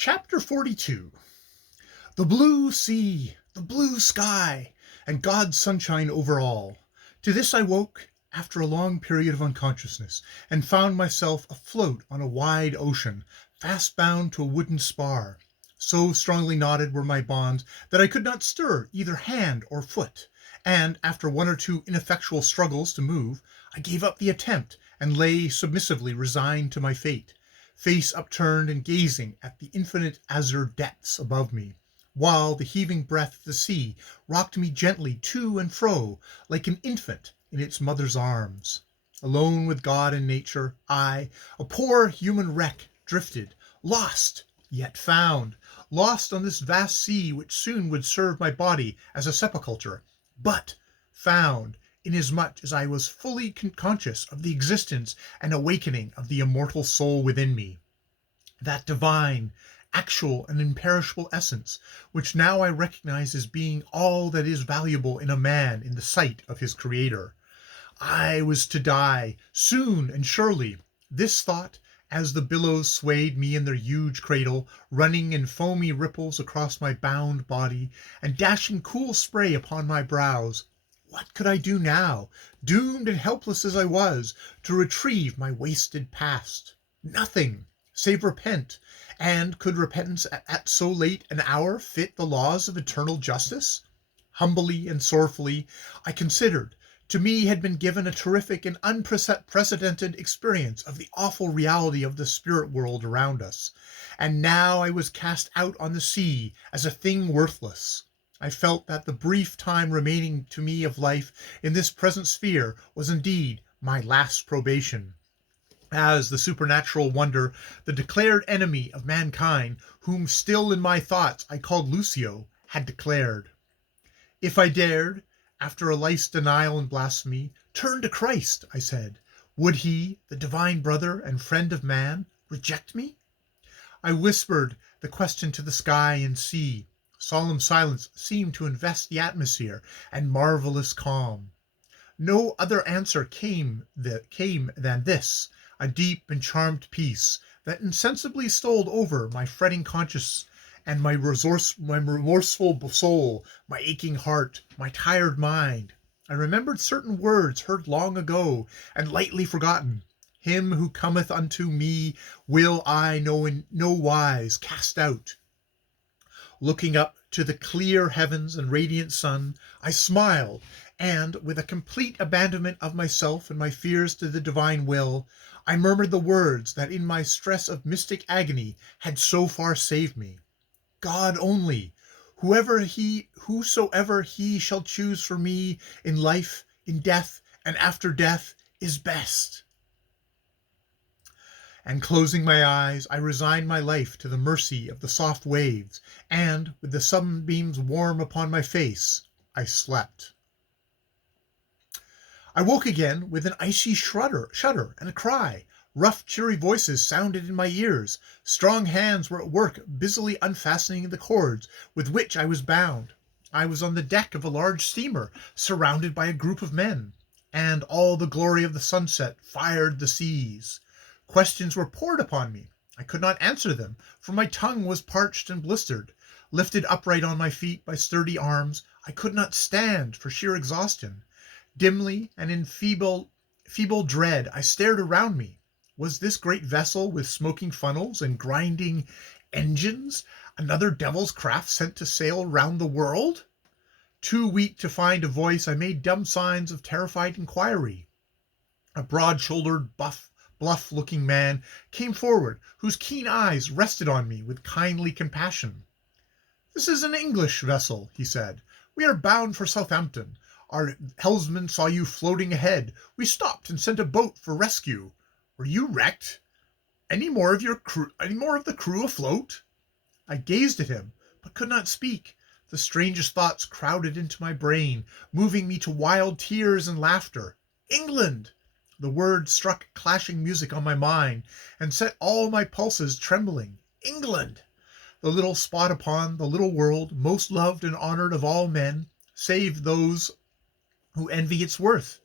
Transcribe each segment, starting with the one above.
Chapter 42. The blue sea, the blue sky, and God's sunshine over all. To this I woke after a long period of unconsciousness, and found myself afloat on a wide ocean, fast bound to a wooden spar. So strongly knotted were my bonds that I could not stir either hand or foot, and after one or two ineffectual struggles to move, I gave up the attempt, and lay submissively resigned to my fate, face upturned and gazing at the infinite azure depths above me, while the heaving breath of the sea rocked me gently to and fro like an infant in its mother's arms. Alone with God and nature, I, a poor human wreck, drifted, lost, yet found, lost on this vast sea which soon would serve my body as a sepulchre, but found, inasmuch as I was fully conscious of the existence and awakening of the immortal soul within me, that divine, actual, and imperishable essence, which now I recognize as being all that is valuable in a man in the sight of his Creator. I was to die, soon and surely. This thought, as the billows swayed me in their huge cradle, running in foamy ripples across my bound body, and dashing cool spray upon my brows. What could I do now, doomed and helpless as I was, to retrieve my wasted past? Nothing, save repent. And could repentance at so late an hour fit the laws of eternal justice? Humbly and sorrowfully I considered. To me had been given a terrific and unprecedented experience of the awful reality of the spirit world around us, and now I was cast out on the sea as a thing worthless. I felt that the brief time remaining to me of life in this present sphere was indeed my last probation. As the supernatural wonder, the declared enemy of mankind, whom still in my thoughts I called Lucio, had declared. If I dared, after a life's denial and blasphemy, turn to Christ, I said, would he, the divine brother and friend of man, reject me? I whispered the question to the sky and sea. Solemn silence seemed to invest the atmosphere, and marvelous calm. No other answer came than this, a deep and charmed peace that insensibly stole over my fretting conscience and my remorseful soul, my aching heart, my tired mind. I remembered certain words heard long ago and lightly forgotten. Him who cometh unto me will I in no wise cast out. Looking up to the clear heavens and radiant sun, I smiled, and, with a complete abandonment of myself and my fears to the divine will, I murmured the words that in my stress of mystic agony had so far saved me. God only, whosoever he shall choose for me in life, in death, and after death, is best. And closing my eyes, I resigned my life to the mercy of the soft waves, and, with the sunbeams warm upon my face, I slept. I woke again with an icy shudder and a cry. Rough, cheery voices sounded in my ears. Strong hands were at work busily unfastening the cords with which I was bound. I was on the deck of a large steamer, surrounded by a group of men, and all the glory of the sunset fired the seas. Questions were poured upon me. I could not answer them, for my tongue was parched and blistered. Lifted upright on my feet by sturdy arms, I could not stand for sheer exhaustion. Dimly and in feeble dread, I stared around me. Was this great vessel with smoking funnels and grinding engines another devil's craft sent to sail round the world? Too weak to find a voice, I made dumb signs of terrified inquiry. A broad-shouldered, bluff-looking man came forward, whose keen eyes rested on me with kindly compassion. "This is an English vessel," he said. "We are bound for Southampton. Our helmsman saw you floating ahead. We stopped and sent a boat for rescue. Were you wrecked? Any more of the crew afloat?" I gazed at him, but could not speak. The strangest thoughts crowded into my brain, moving me to wild tears and laughter. England! The word struck clashing music on my mind, and set all my pulses trembling. England! The little spot upon the little world, most loved and honored of all men, save those who envy its worth.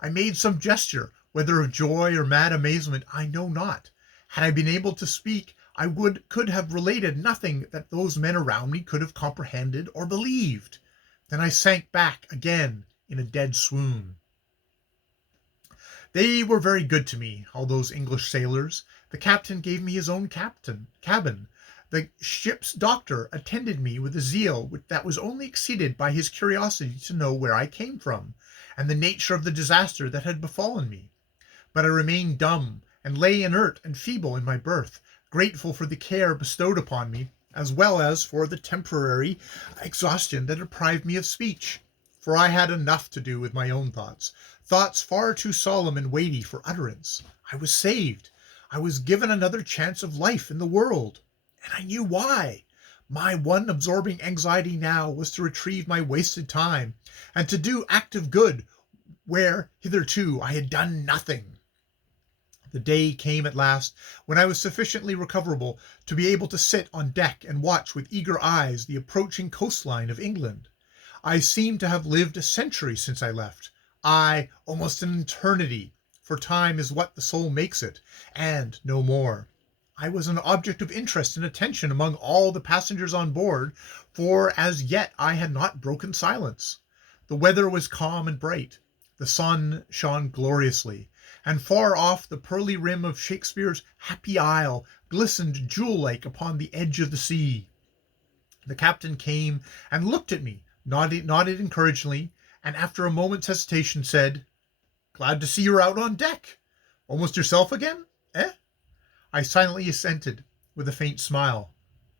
I made some gesture, whether of joy or mad amazement, I know not. Had I been able to speak, could have related nothing that those men around me could have comprehended or believed. Then I sank back again in a dead swoon. They were very good to me, all those English sailors. The captain gave me his own cabin. The ship's doctor attended me with a zeal that was only exceeded by his curiosity to know where I came from, and the nature of the disaster that had befallen me. But I remained dumb, and lay inert and feeble in my berth, grateful for the care bestowed upon me, as well as for the temporary exhaustion that deprived me of speech. For I had enough to do with my own thoughts far too solemn and weighty for utterance. I was saved. I was given another chance of life in the world. And I knew why. My one absorbing anxiety now was to retrieve my wasted time, and to do active good where hitherto I had done nothing. The day came at last when I was sufficiently recoverable to be able to sit on deck and watch with eager eyes the approaching coastline of England. I seemed to have lived a century since I left. Ay, almost an eternity, for time is what the soul makes it, and no more. I was an object of interest and attention among all the passengers on board, for as yet I had not broken silence. The weather was calm and bright. The sun shone gloriously, and far off the pearly rim of Shakespeare's Happy Isle glistened jewel-like upon the edge of the sea. The captain came and looked at me, nodded encouragingly, and after a moment's hesitation said, "Glad to see you're out on deck. Almost yourself again, eh?" I silently assented, with a faint smile.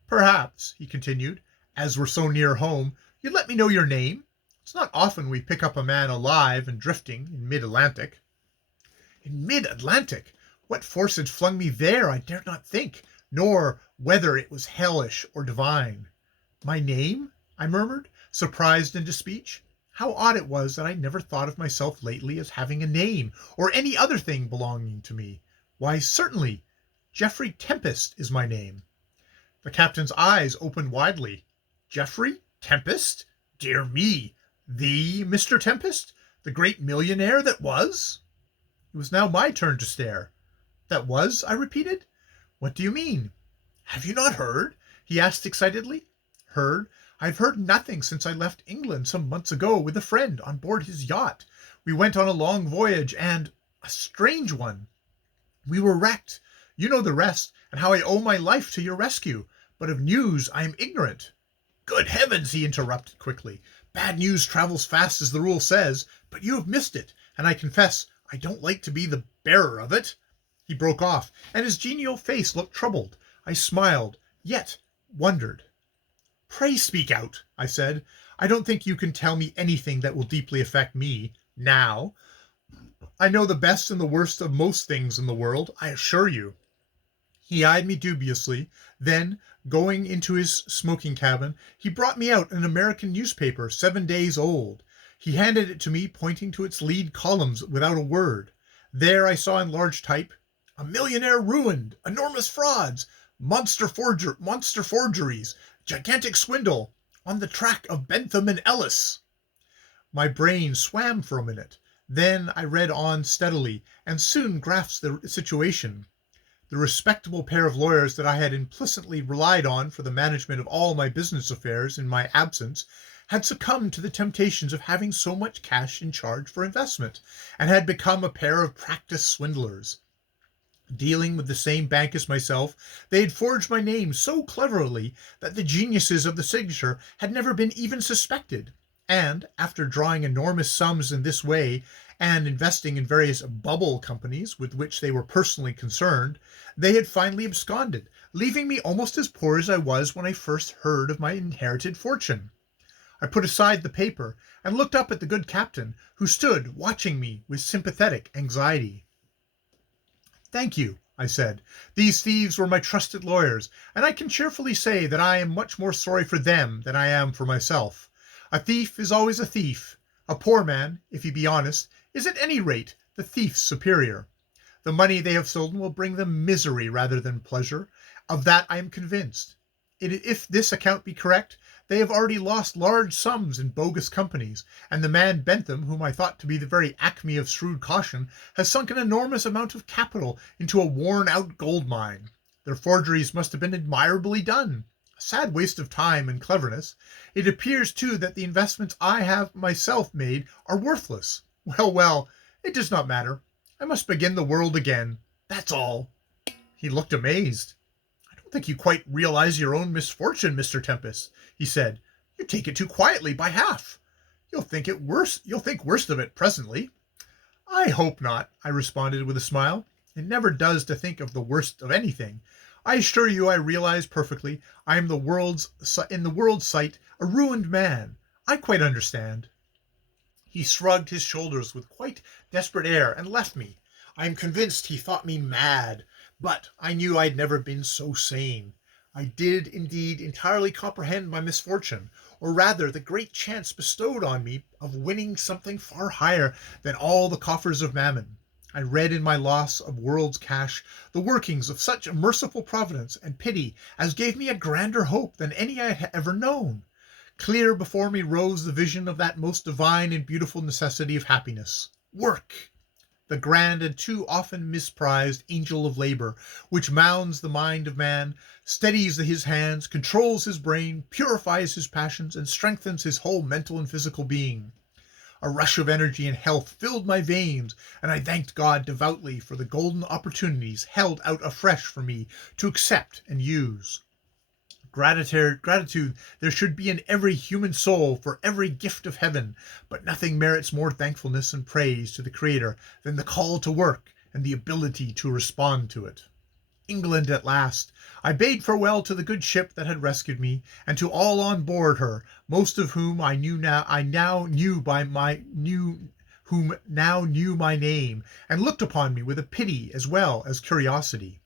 "Perhaps," he continued, "as we're so near home, you'd let me know your name. It's not often we pick up a man alive and drifting in mid-Atlantic." In mid-Atlantic? What force had flung me there I dared not think, nor whether it was hellish or divine. "My name?" I murmured, surprised into speech. How odd it was that I never thought of myself lately as having a name, or any other thing belonging to me. "Why, certainly, Geoffrey Tempest is my name." The captain's eyes opened widely. "Geoffrey Tempest? Dear me! The Mr. Tempest? The great millionaire that was?" It was now my turn to stare. "That was?" I repeated. "What do you mean?" "Have you not heard?" he asked excitedly. "Heard? I've heard nothing since I left England some months ago with a friend on board his yacht. We went on a long voyage, and a strange one. We were wrecked. You know the rest, and how I owe my life to your rescue. But of news I am ignorant." "Good heavens!" he interrupted quickly. "Bad news travels fast, as the rule says, but you have missed it, and I confess I don't like to be the bearer of it." He broke off, and his genial face looked troubled. I smiled, yet wondered. "Pray speak out," I said. "I don't think you can tell me anything that will deeply affect me, now. I know the best and the worst of most things in the world, I assure you." He eyed me dubiously, then, going into his smoking cabin, he brought me out an American newspaper 7 days old. He handed it to me, pointing to its lead columns without a word. There I saw in large type, "A millionaire ruined, enormous frauds, monster forgeries, gigantic swindle, on the track of Bentham and Ellis." My brain swam for a minute. Then I read on steadily, and soon grasped the situation. The respectable pair of lawyers that I had implicitly relied on for the management of all my business affairs in my absence had succumbed to the temptations of having so much cash in charge for investment, and had become a pair of practised swindlers. Dealing with the same bank as myself, they had forged my name so cleverly that the geniuses of the signature had never been even suspected, and, after drawing enormous sums in this way, and investing in various bubble companies with which they were personally concerned, they had finally absconded, leaving me almost as poor as I was when I first heard of my inherited fortune. I put aside the paper, and looked up at the good captain, who stood watching me with sympathetic anxiety. "Thank you," I said. "These thieves were my trusted lawyers, and I can cheerfully say that I am much more sorry for them than I am for myself. A thief is always a thief. A poor man, if he be honest, is at any rate the thief's superior. The money they have stolen will bring them misery rather than pleasure. Of that I am convinced. If this account be correct, they have already lost large sums in bogus companies, and the man Bentham, whom I thought to be the very acme of shrewd caution, has sunk an enormous amount of capital into a worn-out gold mine. Their forgeries must have been admirably done. A sad waste of time and cleverness. It appears, too, that the investments I have myself made are worthless. Well, well, it does not matter. I must begin the world again. That's all." He looked amazed. "I don't think you quite realize your own misfortune, Mr. Tempest," he said. "You take it too quietly by half. You'll think worst of it presently." "I hope not," I responded with a smile. "It never does to think of the worst of anything. I assure you I realize perfectly I am in the world's sight a ruined man. I quite understand." He shrugged his shoulders with quite desperate air and left me. I am convinced he thought me mad, but I knew I'd never been so sane. I did indeed entirely comprehend my misfortune, or rather the great chance bestowed on me of winning something far higher than all the coffers of Mammon. I read in my loss of world's cash the workings of such a merciful providence and pity as gave me a grander hope than any I had ever known. Clear before me rose the vision of that most divine and beautiful necessity of happiness, work, the grand and too often misprized angel of labor, which mounds the mind of man, steadies his hands, controls his brain, purifies his passions, and strengthens his whole mental and physical being. A rush of energy and health filled my veins, and I thanked God devoutly for the golden opportunities held out afresh for me to accept and use. Gratitude there should be in every human soul for every gift of heaven, but nothing merits more thankfulness and praise to the Creator than the call to work and the ability to respond to it. England at last! I bade farewell to the good ship that had rescued me, and to all on board her, most of whom now knew my name, and looked upon me with a pity as well as curiosity.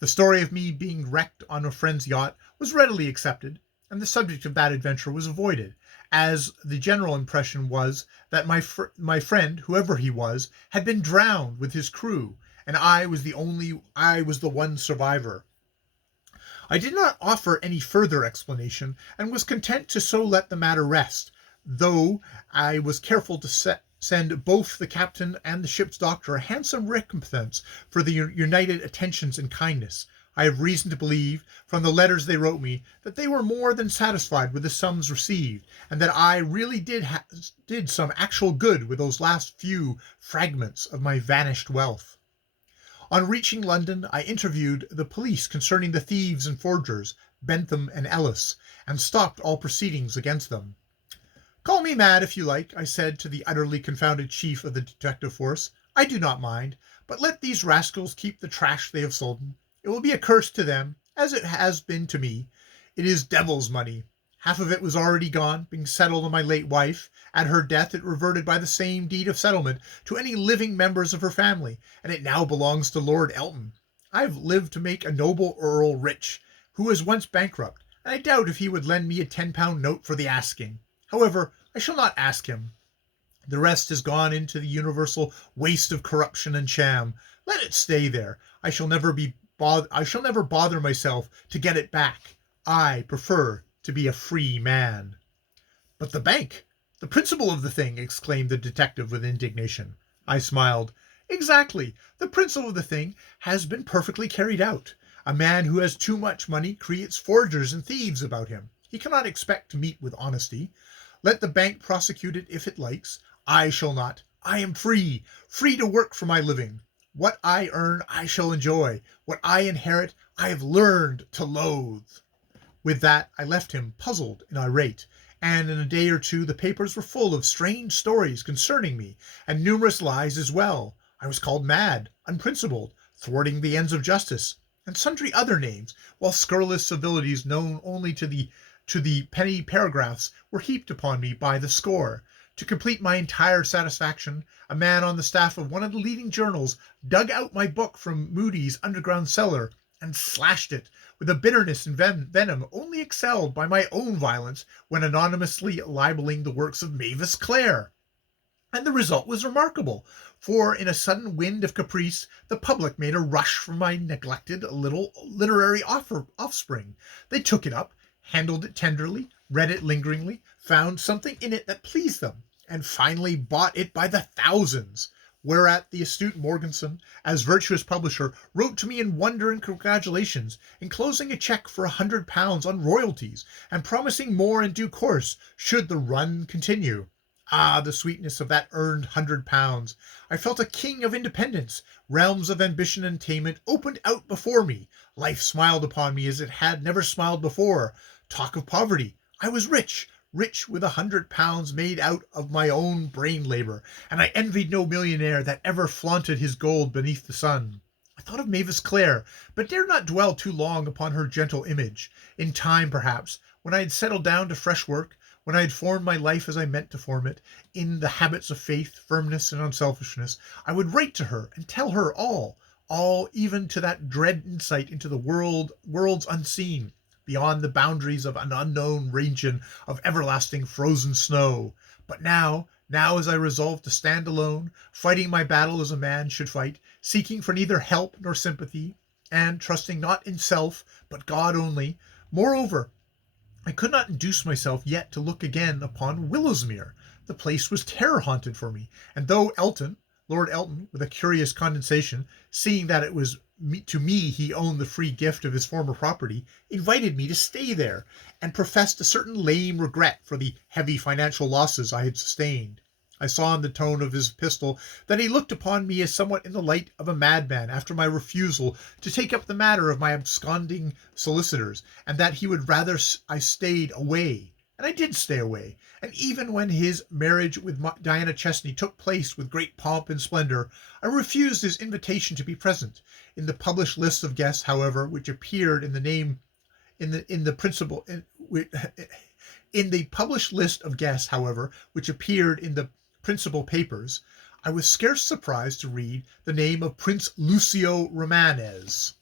The story of me being wrecked on a friend's yacht was readily accepted, and the subject of that adventure was avoided, as the general impression was that my friend, whoever he was, had been drowned with his crew, and I was the one survivor. I did not offer any further explanation, and was content to so let the matter rest, though I was careful to send both the captain and the ship's doctor a handsome recompense for the united attentions and kindness. I have reason to believe, from the letters they wrote me, that they were more than satisfied with the sums received, and that I really did some actual good with those last few fragments of my vanished wealth. On reaching London, I interviewed the police concerning the thieves and forgers, Bentham and Ellis, and stopped all proceedings against them. "Call me mad if you like," I said to the utterly confounded chief of the detective force. "I do not mind, but let these rascals keep the trash they have stolen. It will be a curse to them, as it has been to me. It is devil's money. Half of it was already gone, being settled on my late wife. At her death it reverted by the same deed of settlement to any living members of her family, and it now belongs to Lord Elton. I have lived to make a noble earl rich, who was once bankrupt, and I doubt if he would lend me a £10 note for the asking. However, I shall not ask him. The rest has gone into the universal waste of corruption and sham. Let it stay there. I shall never bother myself to get it back. I prefer to be a free man." "But the bank, the principle of the thing!" exclaimed the detective with indignation. I smiled. "Exactly. The principle of the thing has been perfectly carried out. A man who has too much money creates forgers and thieves about him. He cannot expect to meet with honesty. Let the bank prosecute it if it likes. I shall not. I am free to work for my living. What I earn I shall enjoy. What I inherit I have learned to loathe." With that I left him puzzled and irate, and in a day or two the papers were full of strange stories concerning me, and numerous lies as well. I was called mad, unprincipled, thwarting the ends of justice, and sundry other names, while scurrilous civilities known only to the penny paragraphs were heaped upon me by the score. To complete my entire satisfaction, a man on the staff of one of the leading journals dug out my book from Mudie's underground cellar and slashed it with a bitterness and venom only excelled by my own violence when anonymously libeling the works of Mavis Clare. And the result was remarkable, for in a sudden wind of caprice the public made a rush for my neglected little literary offspring. They took it up, handled it tenderly, read it lingeringly, found something in it that pleased them, and finally bought it by the thousands. Whereat the astute Morganson, as virtuous publisher, wrote to me in wonder and congratulations, enclosing a cheque for £100 on royalties, and promising more in due course, should the run continue. Ah, the sweetness of that earned £100! I felt a king of independence. Realms of ambition and attainment opened out before me. Life smiled upon me as it had never smiled before. Talk of poverty! I was rich, rich with £100 made out of my own brain labour, and I envied no millionaire that ever flaunted his gold beneath the sun. I thought of Mavis Clare, but dared not dwell too long upon her gentle image. In time, perhaps, when I had settled down to fresh work, when I had formed my life as I meant to form it, in the habits of faith, firmness, and unselfishness, I would write to her and tell her all, even to that dread insight into the worlds unseen, beyond the boundaries of an unknown region of everlasting frozen snow. But now as I resolved to stand alone, fighting my battle as a man should fight, seeking for neither help nor sympathy, and trusting not in self, but God only, moreover, I could not induce myself yet to look again upon Willowsmere. The place was terror-haunted for me, and though Lord Elton, with a curious condescension, seeing that it was to me he owned the free gift of his former property, invited me to stay there, and professed a certain lame regret for the heavy financial losses I had sustained. I saw in the tone of his epistle that he looked upon me as somewhat in the light of a madman after my refusal to take up the matter of my absconding solicitors, and that he would rather I stayed away. And I did stay away, and even when his marriage with Diana Chesney took place with great pomp and splendour, I refused his invitation to be present. In the published list of guests, however, which appeared in the published list of guests, however, which appeared in the principal papers, I was scarce surprised to read the name of Prince Lucio Romanes.